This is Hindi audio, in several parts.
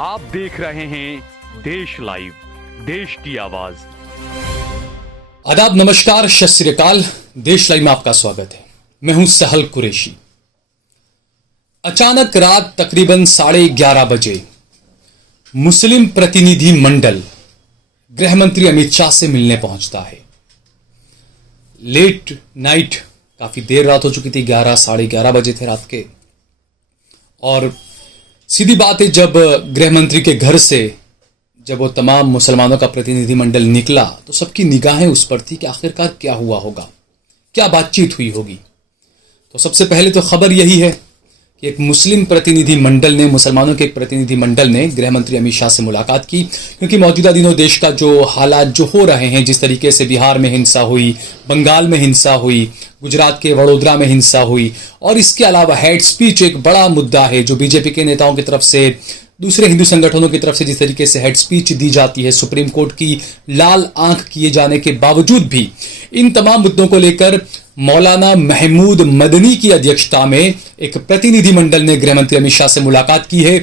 आप देख रहे हैं देश लाइव, देश की आवाज। आदाब, नमस्कार, सत श्री अकाल। देश लाइव में आपका स्वागत है। मैं हूं सहल कुरैशी। अचानक रात तकरीबन 11:30 बजे मुस्लिम प्रतिनिधि मंडल गृह मंत्री अमित शाह से मिलने पहुंचता है। लेट नाइट, काफी देर रात हो चुकी थी, 11-11:30 बजे थे रात के। और सीधी बात है, जब गृह मंत्री के घर से जब वो तमाम मुसलमानों का प्रतिनिधि मंडल निकला तो सबकी निगाहें उस पर थी कि आखिरकार क्या हुआ होगा, क्या बातचीत हुई होगी। तो सबसे पहले तो खबर यही है कि एक मुस्लिम प्रतिनिधि मंडल ने, मुसलमानों के एक प्रतिनिधि मंडल ने गृह मंत्री अमित शाह से मुलाकात की, क्योंकि मौजूदा दिनों देश का जो हालात जो हो रहे हैं, जिस तरीके से बिहार में हिंसा हुई, बंगाल में हिंसा हुई, गुजरात के वडोदरा में हिंसा हुई, और इसके अलावा हेट स्पीच एक बड़ा मुद्दा है जो बीजेपी के नेताओं की तरफ से, दूसरे हिंदू संगठनों की तरफ से जिस तरीके से हेड स्पीच दी जाती है, सुप्रीम कोर्ट की लाल आंख किए जाने के बावजूद भी इन तमाम मुद्दों को लेकर मौलाना महमूद मदनी की अध्यक्षता में एक प्रतिनिधि मंडल ने गृह मंत्री अमित शाह से मुलाकात की है।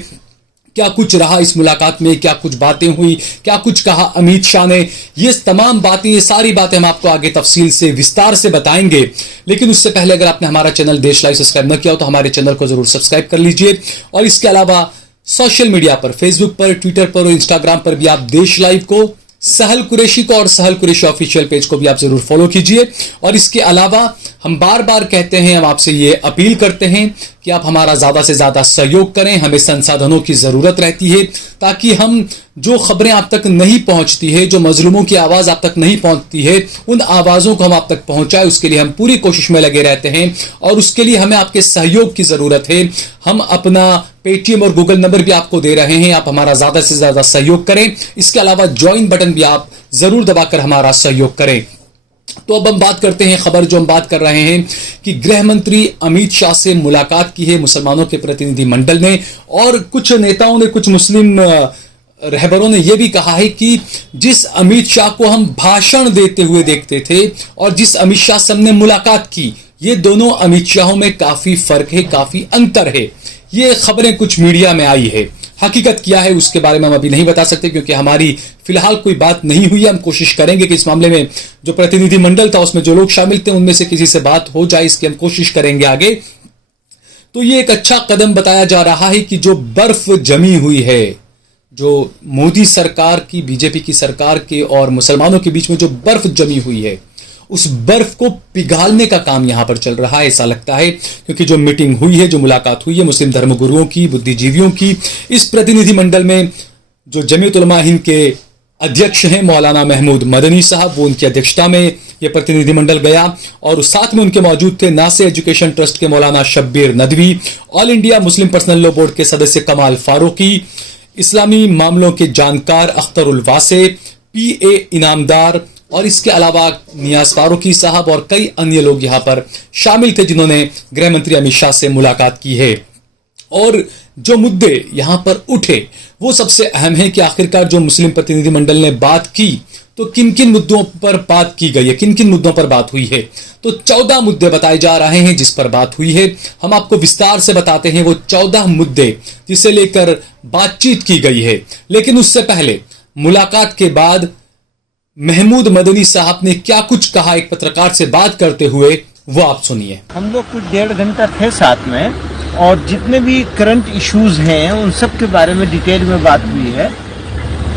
क्या कुछ रहा इस मुलाकात में, क्या कुछ बातें हुई, क्या कुछ कहा अमित शाह ने, ये तमाम बातें, ये सारी बातें हम आपको आगे तफसील से, विस्तार से बताएंगे। लेकिन उससे पहले अगर आपने हमारा चैनल देश लाइव सब्सक्राइब न किया हो तो हमारे चैनल को जरूर सब्सक्राइब कर लीजिए। और इसके अलावा सोशल मीडिया पर, फेसबुक पर, ट्विटर पर और इंस्टाग्राम पर भी आप देश लाइव को, सहल कुरैशी को और सहल कुरैशी ऑफिशियल पेज को भी आप जरूर फॉलो कीजिए। और इसके अलावा हम बार बार कहते हैं, हम आपसे ये अपील करते हैं कि आप हमारा ज्यादा से ज्यादा सहयोग करें। हमें संसाधनों की जरूरत रहती है ताकि हम जो खबरें आप तक नहीं पहुंचती है, जो मजलूमों की आवाज आप तक नहीं पहुंचती है, उन आवाजों को हम आप तक पहुंचाएं। उसके लिए हम पूरी कोशिश में लगे रहते हैं और उसके लिए हमें आपके सहयोग की जरूरत है। हम अपना पेटीएम और गूगल नंबर भी आपको दे रहे हैं, आप हमारा ज्यादा से ज्यादा सहयोग करें। इसके अलावा ज्वाइन बटन भी आप जरूर दबाकर हमारा सहयोग करें। तो अब हम बात करते हैं, खबर जो हम बात कर रहे हैं कि गृह मंत्री अमित शाह से मुलाकात की है मुसलमानों के प्रतिनिधि मंडल ने, और कुछ नेताओं ने, कुछ मुस्लिम रहबरों ने यह भी कहा है कि जिस अमित शाह को हम भाषण देते हुए देखते थे और जिस अमित शाह से हमने मुलाकात की, ये दोनों अमित शाहों में काफी फर्क है, काफी अंतर है। ये खबरें कुछ मीडिया में आई है। हकीकत क्या है उसके बारे में हम अभी नहीं बता सकते, क्योंकि हमारी फिलहाल कोई बात नहीं हुई है। हम कोशिश करेंगे कि इस मामले में जो प्रतिनिधि मंडल था उसमें जो लोग शामिल थे उनमें से किसी से बात हो जाए, इसकी हम कोशिश करेंगे आगे। तो ये एक अच्छा कदम बताया जा रहा है कि जो बर्फ जमी हुई है, जो मोदी सरकार की, बीजेपी की सरकार के और मुसलमानों के बीच में जो बर्फ जमी हुई है, उस बर्फ को पिघालने का काम यहां पर चल रहा है, ऐसा लगता है। क्योंकि जो मीटिंग हुई है, जो मुलाकात हुई है मुस्लिम धर्मगुरुओं की, बुद्धिजीवियों की, इस प्रतिनिधि मंडल में जो जमीयत उलमा हिंद के अध्यक्ष हैं मौलाना महमूद मदनी साहब, वो उनकी अध्यक्षता में यह प्रतिनिधि मंडल गया। और साथ में उनके मौजूद थे नासे एजुकेशन ट्रस्ट के मौलाना Shabbir Nadvi, all India Muslim personal law board के सदस्य कमाल फारूकी, इस्लामी मामलों के जानकार अख्तरुल वासे, PA इनामदार, और इसके अलावा नियाज फारूकी साहब और कई अन्य लोग यहां पर शामिल थे जिन्होंने गृह मंत्री अमित शाह से मुलाकात की है। और जो मुद्दे यहां पर उठे वो सबसे अहम है कि आखिरकार जो मुस्लिम प्रतिनिधि मंडल ने बात की तो किन किन मुद्दों पर बात की गई है, किन किन मुद्दों पर बात हुई है। तो 14 मुद्दे बताए जा रहे हैं जिस पर बात हुई है। हम आपको विस्तार से बताते हैं वो 14 मुद्दे जिसे लेकर बातचीत की गई है। लेकिन उससे पहले मुलाकात के बाद महमूद मदनी साहब ने क्या कुछ कहा एक पत्रकार से बात करते हुए, वो आप सुनिए। हम लोग कुछ 1.5 घंटा थे साथ में और जितने भी करंट इश्यूज हैं उन सब के बारे में डिटेल में बात हुई है।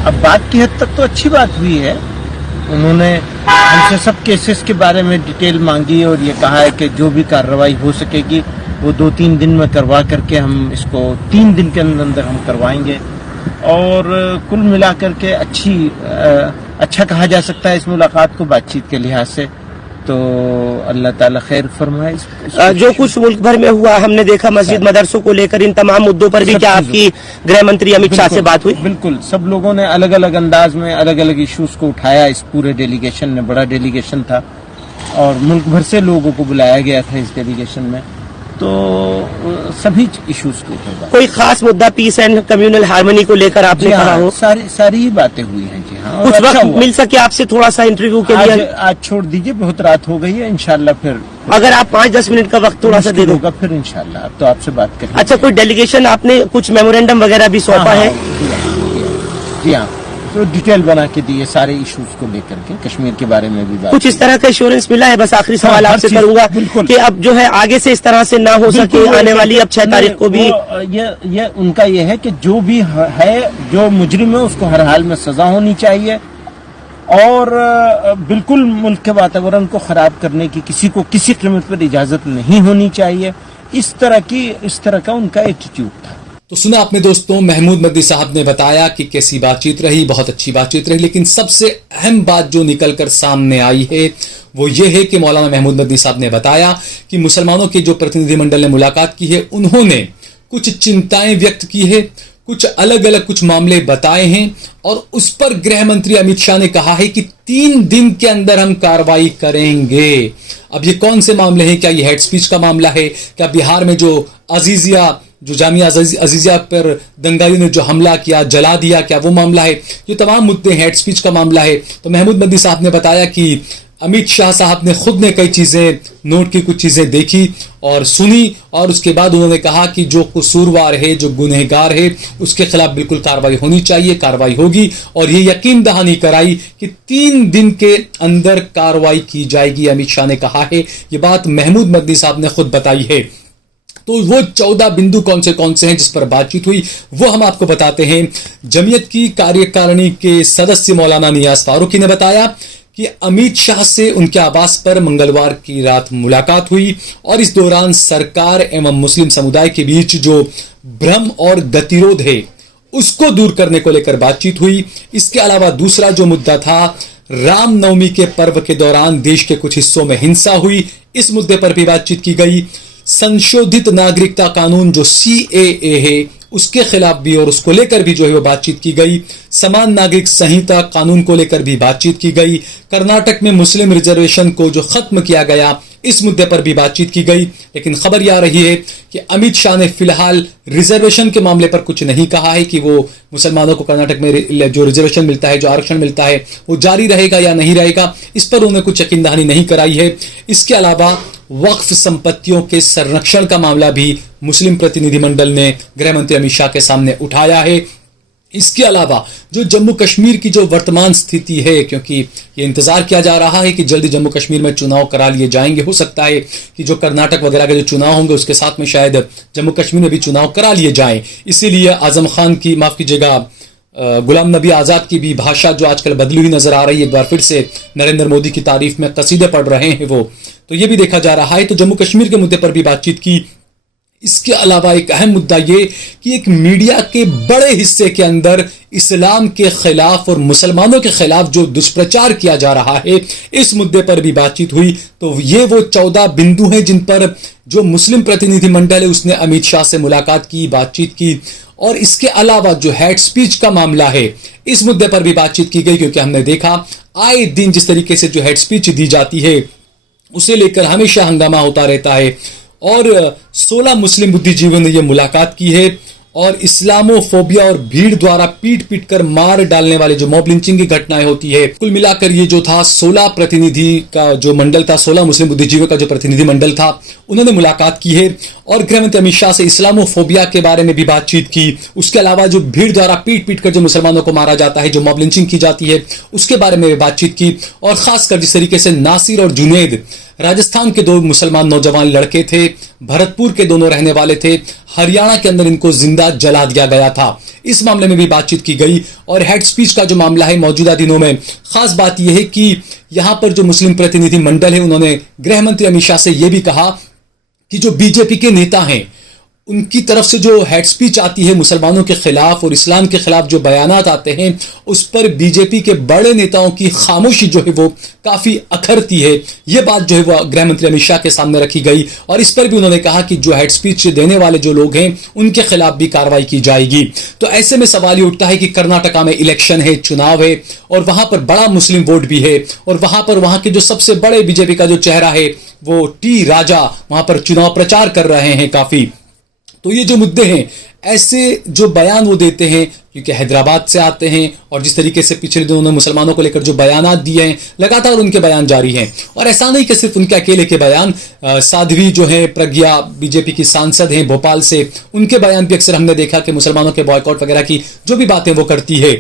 अब बात की हद तक तो अच्छी बात हुई है। उन्होंने हमसे सब केसेस के बारे में डिटेल मांगी और ये कहा है कि जो भी कार्रवाई हो सकेगी वो 2-3 दिन में करवा करके हम इसको 3 दिन के अंदर हम करवाएंगे। और कुल मिलाकर के अच्छा कहा जा सकता है इस मुलाकात को बातचीत के लिहाज से। तो अल्लाह ताला खैर फरमाए। जो कुछ मुल्क भर में हुआ हमने देखा, मस्जिद मदरसों को लेकर इन तमाम मुद्दों पर भी क्या आपकी गृह मंत्री अमित शाह से बात हुई? बिल्कुल, सब लोगों ने अलग अलग अंदाज में अलग अलग इश्यूज को उठाया। इस पूरे डेलीगेशन में, बड़ा डेलीगेशन था और मुल्क भर से लोगों को बुलाया गया था इस डेलीगेशन में। तो सभी इश्यूज के ऊपर बात। कोई खास मुद्दा पीस एंड कम्युनल हार्मनी को लेकर आपने जी कहा हाँ, हो? सारी ही बातें हुई हैं जी हाँ। और कुछ अच्छा वक्त हुआ। मिल सके आपसे थोड़ा सा इंटरव्यू के लिए? आज छोड़ दीजिए, बहुत रात हो गई है, इंशाल्लाह फिर अगर आप 5-10 मिनट का वक्त थोड़ा सा दे मुश्किल दो। होगा फिर इंशाल्लाह। अब तो आपसे बात करेंगे। अच्छा, कोई डेलीगेशन आपने कुछ मेमोरेंडम वगैरह भी सौंपा है? जी हाँ, तो डिटेल बना के दिए सारे इश्यूज को लेकर के, कश्मीर के बारे में भी बात। कुछ इस तरह का एश्योरेंस मिला है? बस आखिरी सवाल हर आपसे चीज, करूंगा बिल्कुल। कि अब जो है आगे से इस तरह से ना हो सके, बिल्कुल, आने वाली अब 6 तारीख को भी ये उनका ये है कि जो भी है, जो मुजरिम है उसको हर हाल में सजा होनी चाहिए और बिल्कुल मुल्क के वातावरण को खराब करने की किसी को किसी कीमत पर इजाजत नहीं होनी चाहिए। इस तरह का उनका एटीट्यूड था। तो सुना आपने दोस्तों, महमूद मदनी साहब ने बताया कि कैसी बातचीत रही, बहुत अच्छी बातचीत रही, लेकिन सबसे अहम बात जो निकलकर सामने आई है वो ये है कि मौलाना महमूद मदनी साहब ने बताया कि मुसलमानों के जो प्रतिनिधिमंडल ने मुलाकात की है उन्होंने कुछ चिंताएं व्यक्त की है, कुछ अलग अलग कुछ मामले बताए हैं और उस पर गृह मंत्री अमित शाह ने कहा है कि 3 दिन के अंदर हम कार्रवाई करेंगे। अब ये कौन से मामले हैं? क्या ये हेड स्पीच का मामला है? क्या बिहार में जो जामिया अजीजिया पर दंगाइयों ने जो हमला किया, जला दिया, क्या वो मामला है? ये तमाम मुद्दे हेड स्पीच का मामला है। तो महमूद मदनी साहब ने बताया कि अमित शाह साहब ने खुद ने कई चीजें नोट की, कुछ चीजें देखी और सुनी और उसके बाद उन्होंने कहा कि जो कसूरवार है, जो गुनहगार है, उसके खिलाफ बिल्कुल कार्रवाई होनी चाहिए, कार्रवाई होगी। और ये यकीन दहानी कराई कि 3 दिन के अंदर कार्रवाई की जाएगी, अमित शाह ने कहा है। ये बात महमूद मदनी साहब ने खुद बताई है। तो वो 14 बिंदु कौन से हैं जिस पर बातचीत हुई वो हम आपको बताते हैं। जमीयत की कार्यकारिणी के सदस्य मौलाना नियाज फारूकी ने बताया कि अमित शाह से उनके आवास पर मंगलवार की रात मुलाकात हुई और इस दौरान सरकार एवं मुस्लिम समुदाय के बीच जो भ्रम और गतिरोध है उसको दूर करने को लेकर बातचीत हुई। इसके अलावा दूसरा जो मुद्दा था, रामनवमी के पर्व के दौरान देश के कुछ हिस्सों में हिंसा हुई, इस मुद्दे पर भी बातचीत की गई। संशोधित नागरिकता कानून जो CAA है उसके खिलाफ भी और उसको लेकर भी जो है वो बातचीत की गई। समान नागरिक संहिता कानून को लेकर भी बातचीत की गई। कर्नाटक में मुस्लिम रिजर्वेशन को जो खत्म किया गया इस मुद्दे पर भी बातचीत की गई। लेकिन खबर यह आ रही है कि अमित शाह ने फिलहाल रिजर्वेशन के मामले पर कुछ नहीं कहा है कि वो मुसलमानों को कर्नाटक में जो रिजर्वेशन मिलता है, जो आरक्षण मिलता है, वो जारी रहेगा या नहीं रहेगा, इस पर उन्होंने कुछ यकीन दहानी नहीं कराई है। इसके अलावा वक्फ संपत्तियों के संरक्षण का मामला भी मुस्लिम प्रतिनिधिमंडल ने गृह मंत्री अमित शाह के सामने उठाया है। इसके अलावा जो जम्मू कश्मीर की जो वर्तमान स्थिति है, क्योंकि ये इंतजार किया जा रहा है कि जल्दी जम्मू कश्मीर में चुनाव करा लिए जाएंगे, हो सकता है कि जो कर्नाटक वगैरह के जो चुनाव होंगे उसके साथ में शायद जम्मू कश्मीर में भी चुनाव करा लिए जाएं। इसीलिए आजम खान की, माफ कीजिएगा, गुलाम नबी आजाद की भी भाषा जो आजकल बदली हुई नजर आ रही है, एक बार फिर से नरेंद्र मोदी की तारीफ में कसीदे पढ़ रहे हैं वो, तो ये भी देखा जा रहा है। तो जम्मू कश्मीर के मुद्दे पर भी बातचीत की। इसके अलावा एक अहम मुद्दा ये कि एक मीडिया के बड़े हिस्से के अंदर इस्लाम के खिलाफ और मुसलमानों के खिलाफ जो दुष्प्रचार किया जा रहा है, इस मुद्दे पर भी बातचीत हुई। तो ये वो 14 बिंदु हैं जिन पर जो मुस्लिम प्रतिनिधिमंडल है उसने अमित शाह से मुलाकात की, बातचीत की। और इसके अलावा जो हेड स्पीच का मामला है इस मुद्दे पर भी बातचीत की गई, क्योंकि हमने देखा आए दिन जिस तरीके से जो हेड स्पीच दी जाती है उसे लेकर हमेशा हंगामा होता रहता है। और 16 मुस्लिम बुद्धिजीवियों ने यह मुलाकात की है और इस्लामोफोबिया और भीड़ द्वारा पीट पीट कर मार डालने वाले जो मॉब लिंचिंग की घटनाएं होती है, कुल मिलाकर ये जो था 16 प्रतिनिधि का जो मंडल था, 16 मुस्लिम बुद्धिजीवियों का जो प्रतिनिधि मंडल था, उन्होंने मुलाकात की है और गृहमंत्री अमित शाह से इस्लामोफोबिया के बारे में भी बातचीत की। उसके अलावा जो भीड़ द्वारा पीट पीट कर जो मुसलमानों को मारा जाता है, जो मॉब लिंचिंग की जाती है, उसके बारे में भी बातचीत की। और खासकर जिस तरीके से नासिर और जुनैद राजस्थान के 2 मुसलमान नौजवान लड़के थे, भरतपुर के दोनों रहने वाले थे, हरियाणा के अंदर इनको जिंदा जला दिया गया था, इस मामले में भी बातचीत की गई। और हेड स्पीच का जो मामला है मौजूदा दिनों में खास बात यह है कि यहां पर जो मुस्लिम प्रतिनिधि मंडल है उन्होंने गृह मंत्री अमित शाह से यह भी कहा कि जो बीजेपी के नेता हैं उनकी तरफ से जो हेड स्पीच आती है मुसलमानों के खिलाफ और इस्लाम के खिलाफ जो बयानात आते हैं उस पर बीजेपी के बड़े नेताओं की खामोशी जो है वो काफी अखरती है। ये बात जो है वो गृह मंत्री अमित शाह के सामने रखी गई और इस पर भी उन्होंने कहा कि जो हेड स्पीच देने वाले जो लोग हैं उनके खिलाफ भी कार्रवाई की जाएगी। तो ऐसे में सवाल ये उठता है कि कर्नाटका में इलेक्शन है, चुनाव है और वहां पर बड़ा मुस्लिम वोट भी है और वहां पर वहां के जो सबसे बड़े बीजेपी का जो चेहरा है वो टी राजा वहां पर चुनाव प्रचार कर रहे हैं काफी। तो ये जो मुद्दे हैं, ऐसे जो बयान वो देते हैं, क्योंकि हैदराबाद से आते हैं, और जिस तरीके से पिछले दिनों उन्होंने मुसलमानों को लेकर जो बयानात दिए हैं, लगातार उनके बयान जारी हैं। और ऐसा नहीं कि सिर्फ उनके अकेले के बयान, साध्वी जो है प्रज्ञा बीजेपी की सांसद हैं भोपाल से, उनके बयान भी अक्सर हमने देखा कि मुसलमानों के बॉयकॉट वगैरह की जो भी बातें वो करती है।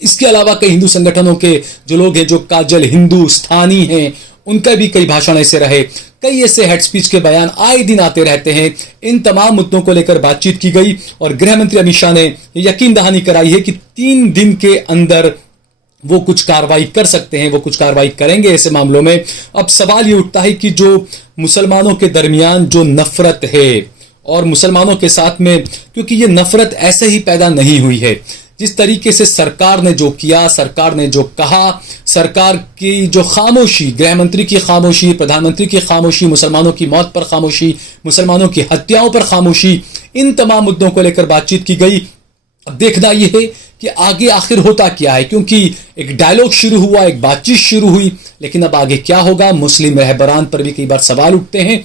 इसके अलावा कई हिंदू संगठनों के जो लोग हैं, जो काजल हिंदुस्तानी हैं, उनका भी कई भाषण ऐसे रहे, कई ऐसे हेड स्पीच के बयान आए दिन आते रहते हैं। इन तमाम मुद्दों को लेकर बातचीत की गई और गृह मंत्री अमित शाह ने यकीन दहानी कराई है कि 3 दिन के अंदर वो कुछ कार्रवाई कर सकते हैं, वो कुछ कार्रवाई करेंगे ऐसे मामलों में। अब सवाल ये उठता है कि जो मुसलमानों के दरमियान जो नफरत है, और मुसलमानों के साथ में, क्योंकि ये नफरत ऐसे ही पैदा नहीं हुई है, जिस तरीके से सरकार ने जो किया, सरकार ने जो कहा, सरकार की जो खामोशी, गृह मंत्री की खामोशी, प्रधानमंत्री की खामोशी, मुसलमानों की मौत पर खामोशी, मुसलमानों की हत्याओं पर खामोशी, इन तमाम मुद्दों को लेकर बातचीत की गई। अब देखना यह है कि आगे आखिर होता क्या है, क्योंकि एक डायलॉग शुरू हुआ, एक बातचीत शुरू हुई, लेकिन अब आगे क्या होगा, मुस्लिम रहबरान पर भी कई बार सवाल उठते हैं।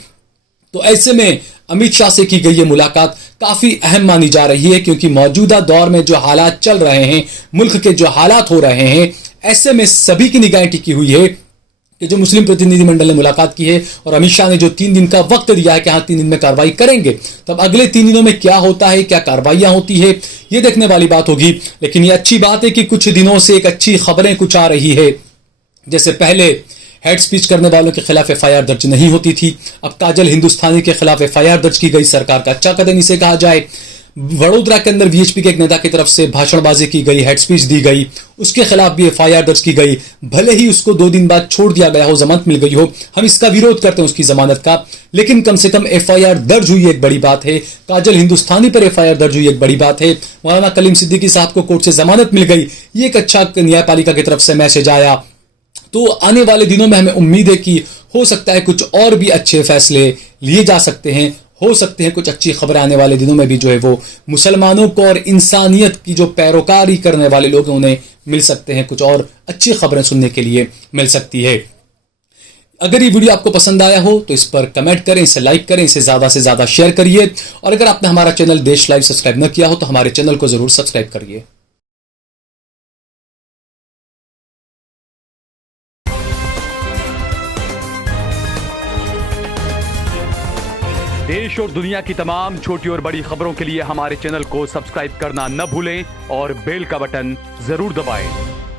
तो ऐसे में अमित शाह से की गई ये मुलाकात काफी अहम मानी जा रही है, क्योंकि मौजूदा दौर में जो हालात चल रहे हैं, मुल्क के जो हालात हो रहे हैं, ऐसे में सभी की निगाहें टिकी हुई है कि जो मुस्लिम प्रतिनिधिमंडल ने मुलाकात की है और अमित शाह ने जो 3 दिन का वक्त दिया है कि हाँ 3 दिन में कार्रवाई करेंगे, तब अगले 3 दिनों में क्या होता है, क्या कार्रवाइयां होती है, ये देखने वाली बात होगी। लेकिन ये अच्छी बात है कि कुछ दिनों से एक अच्छी खबरें कुछ आ रही है। जैसे पहले हेड स्पीच करने वालों के खिलाफ एफआईआर दर्ज नहीं होती थी, अब काजल हिंदुस्तानी के खिलाफ एफआईआर दर्ज की गई। सरकार का अच्छा कदम इसे कहा जाए। वडोदरा के अंदर वीएचपी के एक नेता की तरफ से भाषणबाजी की गई, हेड स्पीच दी गई, उसके खिलाफ भी एफआईआर दर्ज की गई। भले ही उसको 2 दिन बाद छोड़ दिया गया हो, जमानत मिल गई हो, हम इसका विरोध करते हैं उसकी जमानत का, लेकिन कम से कम एफआईआर दर्ज हुई एक बड़ी बात है। काजल हिंदुस्तानी पर एफआईआर दर्ज हुई एक बड़ी बात है। मौलाना कलीम सिद्दीकी साहब को कोर्ट से जमानत मिल गई, ये एक अच्छा न्यायपालिका की तरफ से मैसेज आया। तो आने वाले दिनों में हमें उम्मीद है कि हो सकता है कुछ और भी अच्छे फैसले लिए जा सकते हैं, हो सकते हैं कुछ अच्छी खबरें आने वाले दिनों में भी जो है वो मुसलमानों को और इंसानियत की जो पैरोकारी करने वाले लोग हैं उन्हें मिल सकते हैं, कुछ और अच्छी खबरें सुनने के लिए मिल सकती है। अगर ये वीडियो आपको पसंद आया हो तो इस पर कमेंट करें, इसे लाइक करें, इसे ज्यादा से ज्यादा शेयर करिए, और अगर आपने हमारा चैनल देश लाइव सब्सक्राइब न किया हो तो हमारे चैनल को जरूर सब्सक्राइब करिए। देश और दुनिया की तमाम छोटी और बड़ी खबरों के लिए हमारे चैनल को सब्सक्राइब करना न भूलें और बेल का बटन जरूर दबाएं।